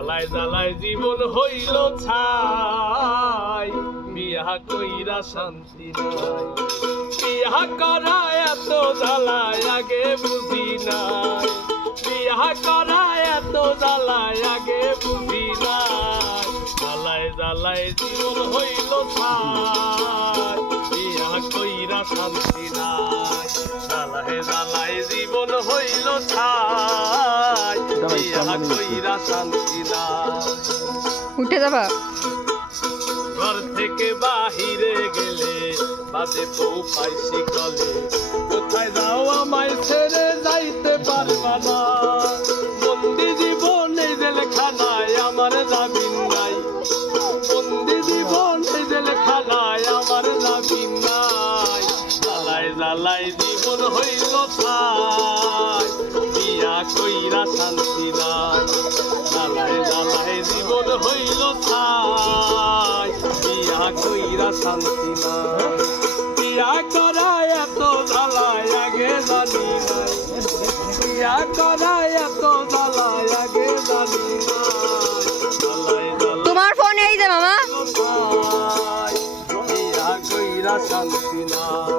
জ্বালায় জ্বালায় জীবন হইল ছাই বিয়া কইরা শান্তি নাই বিয়া করা এত জ্বালায় আগে বুঝি নাই বিয়া করা এত জ্বালায় আগে বুঝি নাই জ্বালায় জ্বালায় জীবন হইল ছাই বিয়া কইরা শান্তি নাই জ্বালায় জ্বালায় জীবন হইল ছাই বিয়া কইরা শান্তি নাই উঠে যাবা ঘর থেকে বাহিরে গেলে বাদে বউ পাইছি গলে কোথায় যাও আমায় ছেড়ে যাইতে পারবা না বন্দি জীবন এই জেলখানায় আমার জামিন নাই বন্দি জীবন এই জেলখানায় আমার জামিন নাই জ্বালায় জ্বালায় জীবন হইল ছাই বিয়া কইরা শান্তি নাই জ্বালায় জ্বালায় জীবন হইল ছাই বিয়া কইরা শান্তি নাই বিয়া করা এত জ্বালায় আগে জানি নাই বিয়া করা এত জ্বালায় আগে জানি নাই জ্বালায় জ্বালায় তোমার ফোন এই যে মামা বিয়া কইরা শান্তি নাই